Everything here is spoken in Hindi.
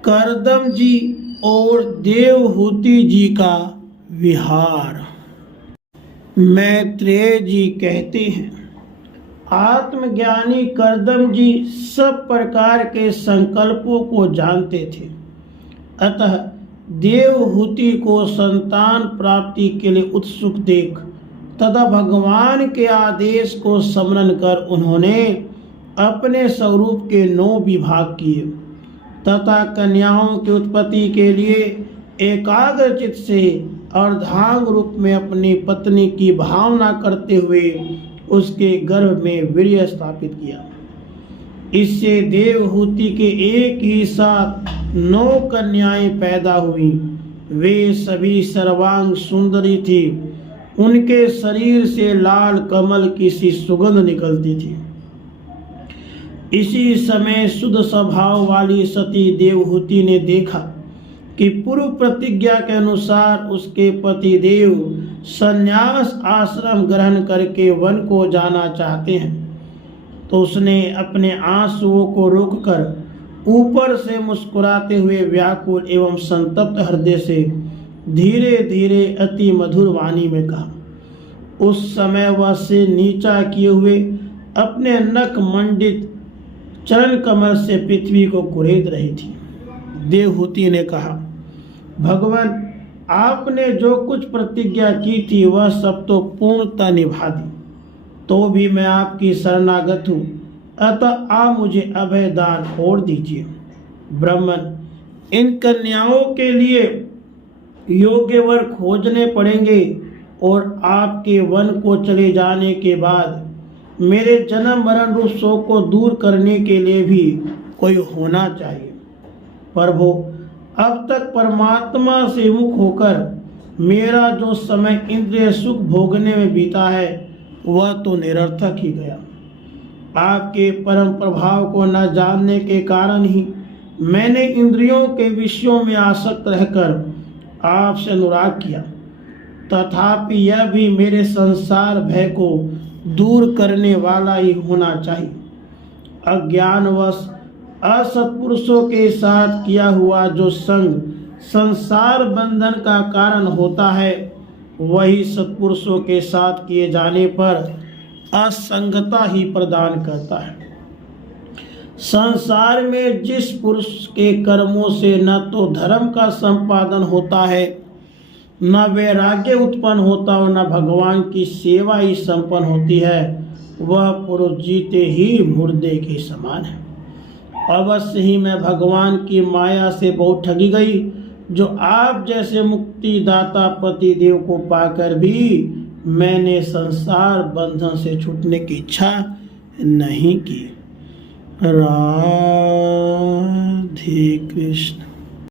करदम जी और देवहूति जी का विहार। मैत्रेय जी कहते हैं, आत्मज्ञानी करदम जी सब प्रकार के संकल्पों को जानते थे, अतः देवहूति को संतान प्राप्ति के लिए उत्सुक देख तथा भगवान के आदेश को स्मरण कर उन्होंने अपने स्वरूप के 9 विभाग किए तथा कन्याओं की उत्पत्ति के लिए एकाग्रचित से अर्धांग रूप में अपनी पत्नी की भावना करते हुए उसके गर्भ में वीर्य स्थापित किया। इससे देवहूति के एक ही साथ 9 कन्याएं पैदा हुई। वे सभी सर्वांग सुंदरी थी। उनके शरीर से लाल कमल की सी सुगंध निकलती थी। इसी समय शुद्ध स्वभाव वाली सती देवहूति ने देखा कि पूर्व प्रतिज्ञा के अनुसार उसके पति देव संन्यास आश्रम ग्रहण करके वन को जाना चाहते हैं, तो उसने अपने आंसुओं को रोककर ऊपर से मुस्कुराते हुए व्याकुल एवं संतप्त हृदय से धीरे धीरे अति मधुर वाणी में कहा। उस समय वह से नीचा किए हुए अपने नख मंडित चरण कमल से पृथ्वी को कुरेद रही थी। देवहूति ने कहा, भगवान, आपने जो कुछ प्रतिज्ञा की थी वह सब तो पूर्णतः निभा दी, तो भी मैं आपकी शरणागत हूँ, अतः आप मुझे अभय दान छोड़ दीजिए। ब्राह्मण, इन कन्याओं के लिए योग्य वर खोजने पड़ेंगे और आपके वन को चले जाने के बाद मेरे जन्म मरण रूप शोक को दूर करने के लिए भी कोई होना चाहिए। प्रभु, अब तक परमात्मा से मुख होकर मेरा जो समय इंद्रिय सुख भोगने में बीता है वह तो निरर्थक ही गया। आपके परम प्रभाव को न जानने के कारण ही मैंने इंद्रियों के विषयों में आसक्त रहकर आपसे अनुराग किया, तथापि यह भी मेरे संसार भय को दूर करने वाला ही होना चाहिए। अज्ञानवश असत्पुरुषों के साथ किया हुआ जो संग संसार बंधन का कारण होता है, वही सत्पुरुषों के साथ किए जाने पर असंगता ही प्रदान करता है। संसार में जिस पुरुष के कर्मों से न तो धर्म का संपादन होता है, न वैराग्य उत्पन्न होता और न भगवान की सेवा ही संपन्न होती है, वह पुरुष जीते ही मुर्दे के समान है। अवश्य ही मैं भगवान की माया से बहुत ठगी गई, जो आप जैसे मुक्तिदाता पति देव को पाकर भी मैंने संसार बंधन से छूटने की इच्छा नहीं की। राधे कृष्ण।